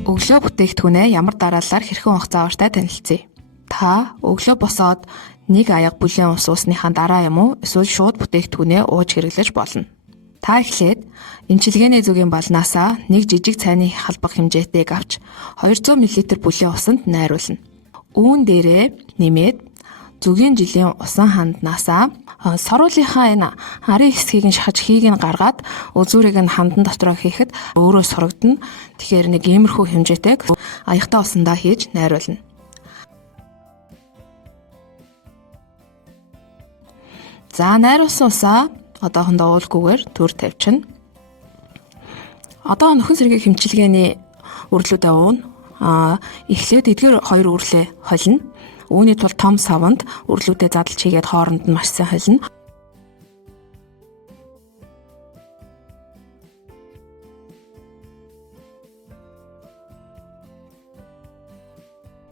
Өглөө бүтээгдэхүүнээ ямар дараалалаар хэрхэн ухах заавартай танилцъя. Та өглөө босоод нэг аяга бүлээн ус уусныхаа дараа юм уу эсвэл шууд бүтээгдэхүүнээ ууж хэрэглэж болно. Та эхлээд эмчилгээний зүгийн балнаасаа нэг жижиг цайны халбах хэмжээтэйг авч 200 мл бүлээн усанд найруулна. Үүн дээрээ нэмээд зүгийн жилийн усан ханднаасаа соруулынхаа энэ арын хэсгийг нь шахаж хийг нь гаргаад үзүүрийг нь хандан дотроо хийхэд өөрөө сурагдана. Тэгэхээр нэг иймэрхүү хэмжээтэйг аягтай усандаа хийж найруулна. За найруулсан усаа одоохондоо уулгүйгээр төр тавьчихна. Одоо нөхөн сэргийн хэмчилгээний үрлүүдээ уuna. Эхлээд эдгээр хоёр үрлээ холино. Үүний тулд том саванд үрлүүдээ задлж хийгээд хооронд нь маш сайн холино.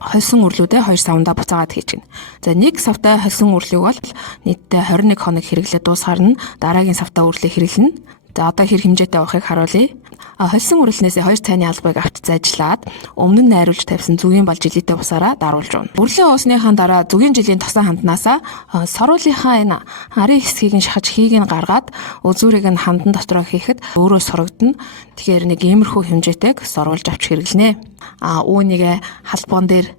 Холсон үрлүүдээ 2 савндаа буцаагаад хийчихнэ. За нэг савтай холсон үрлийг бол нийтдээ 21 хоног хэрэглээд дуусгаар нь дараагийн савтай үрлийг хэрэглэнэ. За одоо хэр хэмжээтэй авахыг харуулъя. Холсон үрлнээсээ 2 цайны албыг авч зайжлаад өмнө нь найруулж тавьсан зүгийн бал жилийтэй усаараа даруулж уна. Үрлээ уусныхаа дараа зүгийн жилийн тосон ханднаасаа соруулынхаа энэ арын хэсгийг нь шахаж хийг нь гаргаад үзүүрийг нь хандан дотроо хийхэд өөрөө сурагдана. Тэгэхээр нэг иймэрхүү хэмжээтэйг соруулж авч хэрэглэнэ. Үүнийг халбон дээр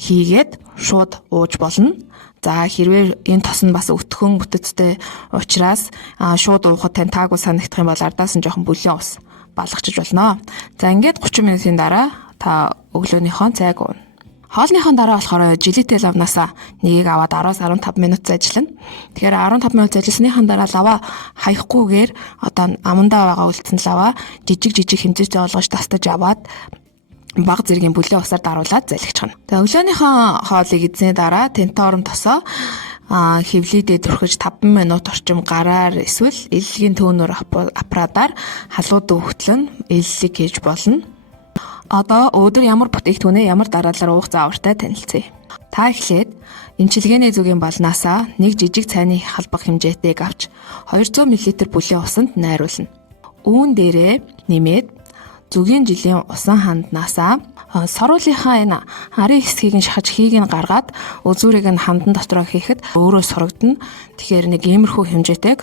хийгээд шууд ууж болно. За хэрвээ энэ тос нь бас өтгөн бүтэцтэй учраас шууд уухад тань таагүй санагдах юм бол ардаас нь жоохон бүлээн ус балгачиж болно. За ингээд 30 минутын дараа та өглөөнийхөө цайг ууна. Хоолныхоо дараа болохоор жилитэй лавнаасаа нэгийг аваад 10-15 минут зайжлана. Тэгэхээр 15 минут зайжилсныхаа дараа лава хаяггүйгээр одоо амандаа байгаа үлдсэн лава жижиг хэмжээтэй олгож тастаж аваад баг зэргийн бүлээн усаар даруулаад залгичихна. Тэгээ өглөөнийхөө хоолыг эзний дараа тенторм тосоо хевлийдээ түрхэж 5 минут орчим гараар эсвэл эллигийн төөнөр аппаратаар халууд өгтлөн эллиг хийж болно. Одоо өдөр ямар бүтээгдэхүүнээ ямар дараалалаар уух заавартай танилцъя. Та эхлээд эмчилгээний зүгийн балнаасаа нэг жижиг цайны халбах хэмжээтэйг авч 200 мл бүлээн усанд найруулна. Үүн дээрээ нэмээд зүгийн жилийн усан ханднаасаа соруулынхаа энэ арын хэсгийг нь шахаж хийг нь гаргаад үзүүрийг нь хандан дотроо хийхэд өөрөө сурагдана. Тэгэхээр нэг иймэрхүү хэмжээтэйг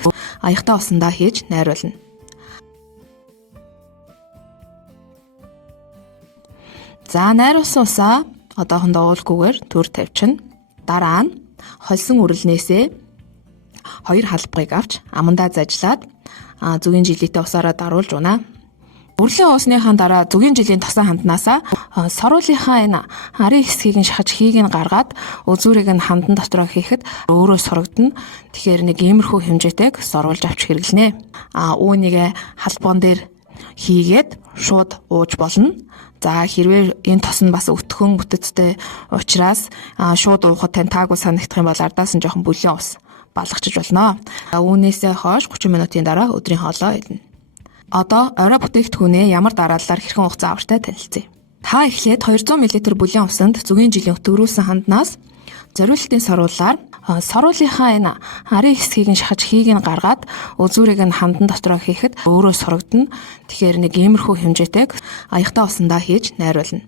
аягтай усандаа хийж найруулна. За найруулсан усаа одоохондоо уулгүйгээр төр тавьчихна. Дараа нь холсон үрлнээсээ 2 халбыг авч амандаа зажлаад зүгийн жилийтэй усаараа даруулж унаа. Үрлээ уусныхаа дараа зүгийн жилийн тосон ханднаасаа соруулынхаа энэ арын хэсгийг нь шахаж хийг нь гаргаад үзүүрийг нь хандан дотроо хийхэд өөрөө сурагдана. Тэгэхээр нэг иймэрхүү хэмжээтэйг соруулж авч хэрэглэнэ. Үүнийг халбон дээр хийгээд шууд ууж болно. За хэрвээ энэ тос нь бас өтгөн бүтэцтэй учраас шууд уухад тань таагүй санагдах юм бол ардаас нь жоохон бүлээн ус балгачиж болно. Үүнээсээ хойш 30 минутын дараа өдрийн хоолоо идэнэ. Одоо орой бүтээгдэхүүнээ ямар дараалалаар хэрхэн уух заавартай танилцъя. Та эхлээд 200 мл бүлээн усанд зүгийн жилийн өтгөрүүлсэн ханднаас зориултын соруулаар соруулынхаа энэ арын хэсгийг нь шахаж хийг нь гаргаад үзүүрийг нь хандан дотроо хийхэд өөрөө сурагдана. Тэгэхээр нэг иймэрхүү хэмжээтэйг аягтай усандаа хийж найруулна.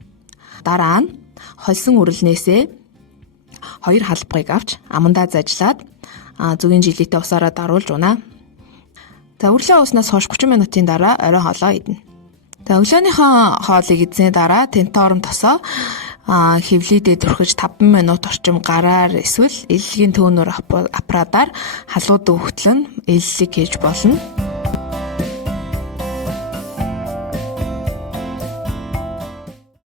Дараа нь холсон үрлнээсээ 2 халбыг авч амандаа зажлаад зүгийн жилийтэй усаараа даруулж унаа. За өглөө ууснаас хойш 30 минутын дараа орой хоолоо идэнэ. За өглөөнийхөө хоолыг эзний дараа тенторм тосоо хевлийдээ түрхэж 5 минут орчим гараар эсвэл эллигийн төөнөр аппаратаар халууд өгтлөн эллиг хийж болно.